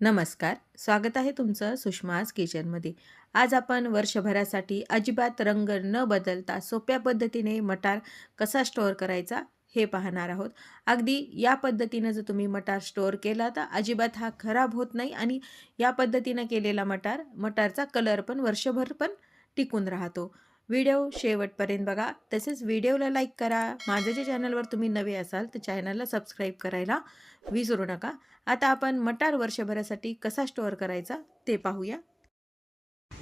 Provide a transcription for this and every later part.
नमस्कार, स्वागत आहे तुमचं सुषमाज किचनमध्ये. आज आपण वर्षभरासाठी अजिबात रंग न बदलता सोप्या पद्धतीने मटार कसा स्टोअर करायचा हे पाहणार आहोत. अगदी या पद्धतीनं जर तुम्ही मटार स्टोअर केला तर अजिबात हा खराब होत नाही आणि या पद्धतीनं केलेला मटारचा कलर पण वर्षभर पण टिकून राहतो. व्हिडिओ शेवटपर्यंत बघा. तसेच व्हिडिओला लाईक करा. माझं जे चॅनलवर तुम्ही नवे असाल तर चॅनलला सबस्क्राईब करायला विसरू नका. आता आपण मटार वर्षभरासाठी कसा स्टोअर करायचा ते पाहूया.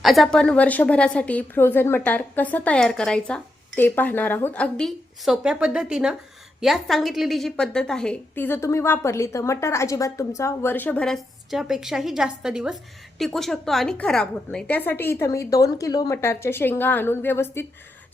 आज आपण वर्षभरासाठी फ्रोझन मटार कसा तयार करायचा ते पाहणार आहोत. अगदी सोप्या पद्धतीनं यात सांगितलेली जी पद्धत आहे ती जर तुम्ही वापरली तर मटार अजिबात तुमचा वर्षभराच्या पेक्षाही जास्त दिवस टिकू शकतो आणि खराब होत नाही. त्यासाठी इथं मी 2 किलो मटारच्या शेंगा आणून व्यवस्थित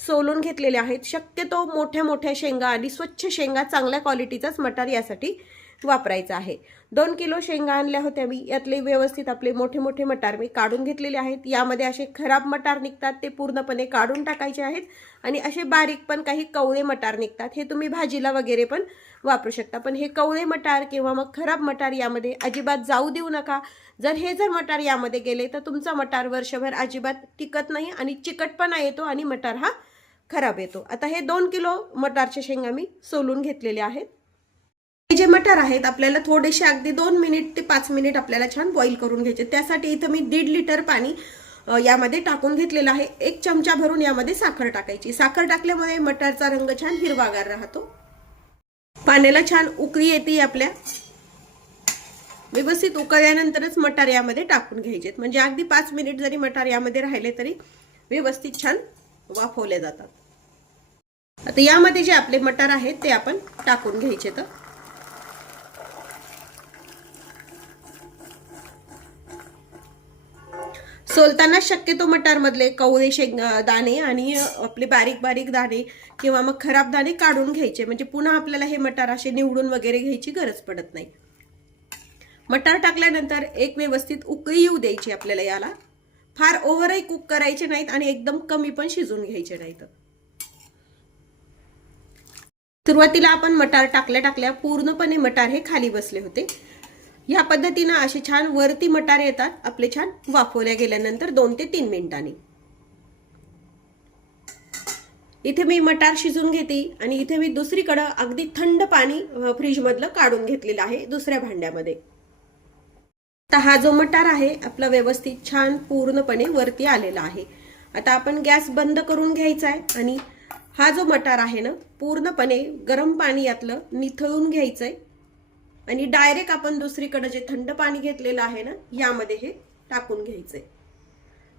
सोलून घेतलेल्या आहेत. शक्यतो मोठ्या मोठ्या शेंगा आणि स्वच्छ शेंगा, चांगल्या क्वालिटीचाच मटार यासाठी वापरायचा आहे. 2 किलो शेंगा आणल्या होत्या मी. यातले व्यवस्थित आपले मोठे मोठे मटार मी काढून घेतलेले आहेत. यामध्ये असे खराब मटार निघतात ते पूर्णपणे काढून टाकायचे आहेत आणि असे बारीक पण काही कवळे मटार निघतात. हे तुम्ही भाजीला वगैरे पण वापरू शकता. पण हे कवळे मटार किंवा मग खराब मटार यामध्ये अजिबात जाऊ देऊ नका. जर मटार यामध्ये गेले तर तुमचा मटार वर्षभर अजिबात टिकत नाही आणि चिकटपणा येतो आणि मटार हा खराब येतो. आता हे 2 किलो मटारचे शेंगा मी सोलून घेतलेले आहेत. हे जे मटार आहेत आपल्याला थोडेसे अगदी 2 मिनिट ते 5 मिनिट आपल्याला छान बॉईल करून घ्यायचे. त्यासाठी इथं मी 1.5 लिटर पाणी यामध्ये टाकून घेतलेलं आहे. 1 चमचा भरून यामध्ये साखर टाकायची. साखर टाकल्यामुळे मटारचा रंग छान हिरवागार राहतो. पाण्याला छान उकळी येते आपल्या. व्यवस्थित उकळल्यानंतरच मटार यामध्ये टाकून घ्यायचे. म्हणजे अगदी 5 मिनिट जरी मटार यामध्ये राहिले तरी व्यवस्थित छान वाफवले जातात. आता यामध्ये जे आपले मटार आहेत ते आपण टाकून घ्यायचे. तर सोलताना शक्यतो मटारमधले कवळे दाणे आणि आपले बारीक बारीक दाणे किंवा मग खराब दाणे काढून घ्यायचे. म्हणजे पुन्हा आपल्याला हे मटार असे निवडून वगैरे घ्यायची गरज पडत नाही. मटार टाकल्यानंतर एक व्यवस्थित उकळी येऊ द्यायची आपल्याला. याला फार ओव्हरही कुक करायचे नाहीत आणि एकदम कमी पण शिजून घ्यायचे नाहीत. सुरुवातीला आपण मटार टाकल्या पूर्णपणे मटार हे खाली बसले होते. या पद्धतीने असे छान वरती मटार येतात आपले, छान वाफवल्या गेल्यानंतर 2 ते 3 मिनिटांनी. इथे मी मटार शिजून घेते आणि इथे मी दुसरीकडे अगदी थंड पाणी फ्रीज मधलं काढून घेतलेलं आहे दुसऱ्या भांड्यामध्ये. आता हा जो मटार आहे आपला व्यवस्थित छान पूर्णपणे वरती आलेला आहे. आता आपण गॅस बंद करून घ्यायचा आहे आणि हा जो मटार आहे ना पूर्णपणे गरम पाणी यातलं निथळून घ्यायचंय आणि डायरेक्ट आपण दुसरीकडे जे थंड पाणी घेतलेलं आहे ना यामध्ये हे टाकून घ्यायचंय.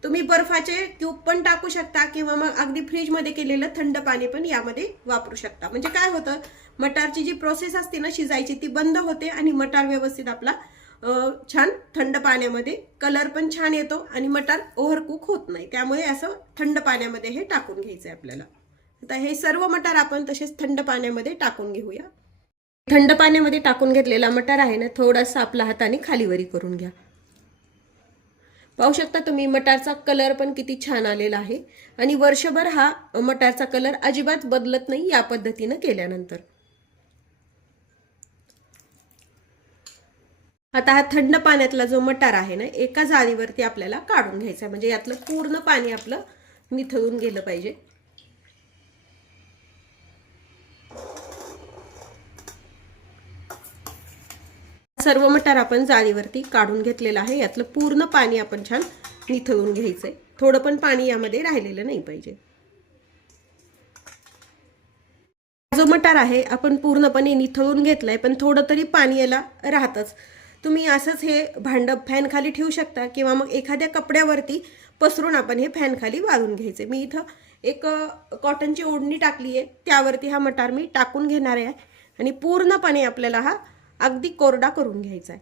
तुम्ही बर्फाचे क्यूब पण टाकू शकता किंवा मग अगदी फ्रीज मध्ये केलेलं थंड पाणी पण यामध्ये वापरू शकता. म्हणजे काय होतं, मटारची जी प्रोसेस असते ना शिजायची ती बंद होते आणि मटार व्यवस्थित आपला छान थंड पाण्यामध्ये कलर पण छान येतो आणि मटार ओव्हरकुक होत नाही. त्यामुळे असं थंड पाण्यामध्ये हे टाकून घ्यायचंय आपल्याला. आता हे सर्व मटार आपण तसेच थंड पाण्यामध्ये टाकून घेऊया. थंड पाण्यामध्ये टाकून घेतलेला मटार आहे ना थोडासा आपल्या हाताने खालीवरी करून घ्या. पाहू शकता तुम्ही मटारचा कलर पण किती छान आलेला आहे आणि वर्षभर हा मटारचा कलर अजिबात बदलत नाही या पद्धतीने केल्यानंतर. आता हा थंड पाण्यातला जो मटार आहे ना एका जाळीवरती आपल्याला काढून घ्यायचा. म्हणजे यातलं पूर्ण पाणी आपलं निथळून गेलं पाहिजे. सर्व मटार आपण जाळीवरती काढून घेतलेलं आहे. यातलं पूर्ण पाणी आपण छान निथळून घ्यायचंय. थोडं पण पाणी यामध्ये राहिलेलं नाही पाहिजे. जो मटार आहे आपण पूर्णपणे निथळून घेतलाय पण थोडं तरी पाणी याला राहतच. तुम्ही असंच हे भांड फॅन खाली ठेवू शकता किंवा मग एखाद्या कपड्यावरती पसरून आपण हे फॅन खाली वाळून घ्यायचे. मी इथं एक कॉटनची ओढणी टाकली आहे त्यावरती हा मटार मी टाकून घेणार आहे आणि पूर्णपणे आपल्याला हा अगदी कोरडा करून घ्यायचा आहे.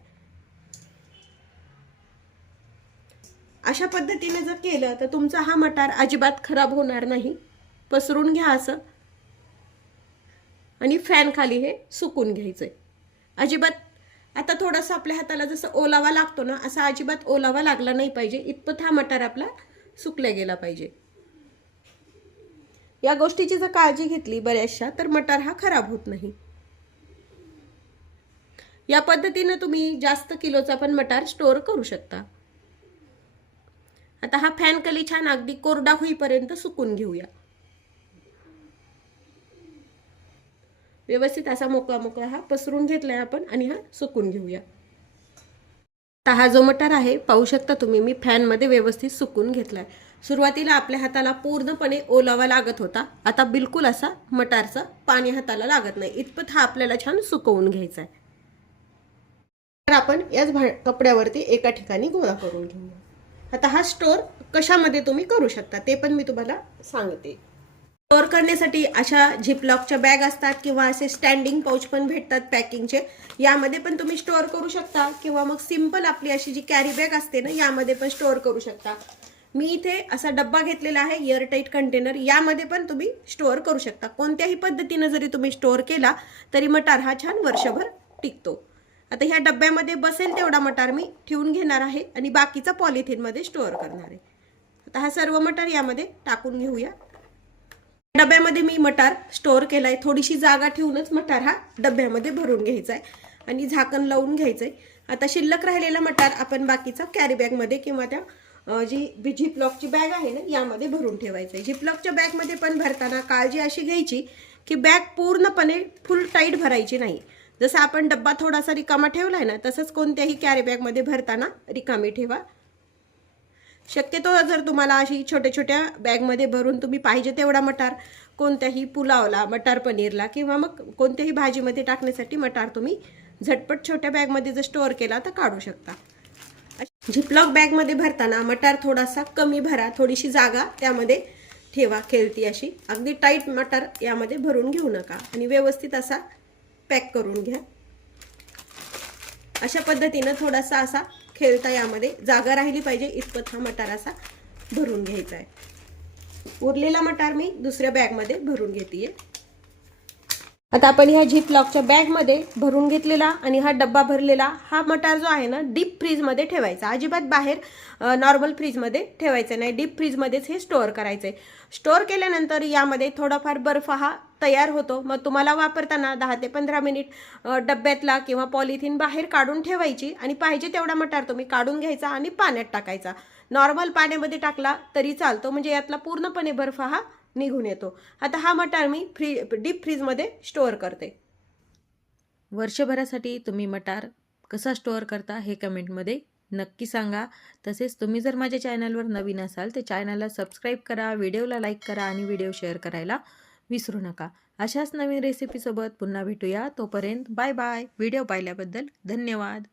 अशा पद्धतीने जर केलं तर तुमचा हा मटार अजिबात खराब होणार नाही. पसरून घ्या असं आणि फॅन खाली हे सुकून घ्यायचंय. अजिबात आता थोडासा आपल्या हाताला जसं ओलावा लागतो ना असा अजिबात ओलावा लागला नाही पाहिजे. इतपत हा मटार आपला सुकला गेला पाहिजे. या गोष्टीची जर काळजी घेतली बऱ्याचशा तर मटार हा खराब होत नाही. या पद्धतीने तुम्ही जास्त किलोचा पण मटार स्टोअर करू शकता। आता हा फॅन कली छान अगदी कोरडा होईपर्यंत सुकून घेऊया। व्यवस्थित असा मोकळा मोकळा हा पसरून घेतलाय आपण आणि हा सुकून घेऊया। आता हा जो मटार आहे पाहू शकता तुम्ही, मी फॅन मध्ये व्यवस्थित सुकून घेतलाय। सुरुवातीला आपल्या हाताला पूर्णपणे ओलावा लागत होता, आता बिलकुल असा मटारचा पाणी हाताला लागत नाही, इतपत हा आपल्याला छान सुकवून घ्यायचा आहे। तर आपण याच कपड्यावरती एका ठिकाणी गोळा करून घेऊया। आता हा स्टोअर कशामध्ये तुम्ही करू शकता ते पण मी तुम्हाला सांगते। स्टोअर करण्यासाठी अशा झिपलॉकच्या बॅग असतात किंवा असे स्टँडिंग पाऊच पण भेटतात पॅकिंगचे, यामध्ये पण तुम्ही स्टोअर करू शकता किंवा मग सिंपल आपली अशी जी कॅरी बॅग असते ना यामध्ये पण स्टोअर करू शकता। मी इथे असा डब्बा घेतलेला आहे एअरटाईट कंटेनर, यामध्ये पण तुम्ही स्टोअर करू शकता। कोणत्याही पद्धतीने जरी तुम्ही स्टोअर केला तरी मटार हा छान वर्षभर टिकतो। आता ह्या डब्यामध्ये बसेल तेवढा मटार मी ठेवून घेणार आहे आणि बाकीचा पॉलिथिन मध्ये स्टोअर करणार आहे। आता हा सर्व मटार यामध्ये टाकून घेऊया। डब्यामध्ये मी मटार स्टोअर केलाय, थोडीशी जागा ठेवूनच मटार हा डब्यामध्ये भरून घ्यायचा आहे आणि झाकण लावून घ्यायचंय। आता शिल्लक राहिलेला मटार आपण बाकीचा कॅरी बॅग मध्ये किंवा त्या जी झिपलॉकची बॅग आहे ना यामध्ये भरून ठेवायचं आहे। झिपलॉकच्या बॅग मध्ये पण भरताना काळजी अशी घ्यायची की बॅग पूर्णपणे फुल टाईट भरायची नाही। जसं आपण डब्बा थोडासा रिकामा ठेवलाय ना तसंच कोणत्याही कॅरी बॅग मध्ये भरताना रिकामी ठेवा। शक्यतो जर तुम्हाला अशी छोट्या छोट्या बॅगमध्ये भरून तुम्ही पाहिजे तेवढा मटार कोणत्याही पुलावला, मटार पनीरला किंवा मग कोणत्याही भाजीमध्ये टाकण्यासाठी मटार तुम्ही झटपट छोट्या बॅगमध्ये जर स्टोअर केला तर काढू शकता। झिपलॉक बॅगमध्ये भरताना मटार थोडासा कमी भरा, थोडीशी जागा त्यामध्ये ठेवा खेळती अशी, अगदी टाईट मटार यामध्ये भरून घेऊ नका आणि व्यवस्थित असा पॅक करून घ्या। अशा पद्धतीने थोडासा असा खेळता यामध्ये जागा राहिली पाहिजे इतपत हा मटार असा भरून घ्यायचा आहे। उरलेला मटार मी दुसऱ्या बॅग मध्ये भरून घेतेय। आता आपण ह्या झिपलॉकच्या बॅग मध्ये भरून घेतलेला आणि हा डब्बा भरलेला हा मटार जो आहे ना डीप फ्रीज मध्ये ठेवायचा, अजिबात बाहेर नॉर्मल फ्रीज मध्ये ठेवायचं नाही, डीप फ्रीज मध्येच हे स्टोअर करायचंय। स्टोअर केल्यानंतर यामध्ये थोडाफार बर्फ हा तयार होतो, मग तुम्हाला वापरताना 10 ते 15 मिनिट डब्यातला किंवा पॉलिथिन बाहेर काढून ठेवायची आणि पाहिजे तेवढा मटार तुम्ही काढून घ्यायचा आणि पाण्यात टाकायचा। नॉर्मल पाण्यामध्ये टाकला तरी चालतो, म्हणजे यातला पूर्णपणे बर्फ हा निघून येतो। आता हा मटार मी डीप फ्रीज मध्ये स्टोअर करते। वर्षभरासाठी तुम्ही मटार कसा स्टोअर करता हे कमेंटमध्ये नक्की सांगा। तसेच तुम्ही जर माझ्या चॅनलवर नवीन असाल तर चॅनलला सबस्क्राईब करा, व्हिडिओला लाईक करा आणि व्हिडिओ शेअर करायला विसरू नका। अशाच नवीन रेसिपीसोबत पुन्हा भेटूया, तोपर्यंत बाय बाय। व्हिडिओ पाहिल्याबद्दल धन्यवाद।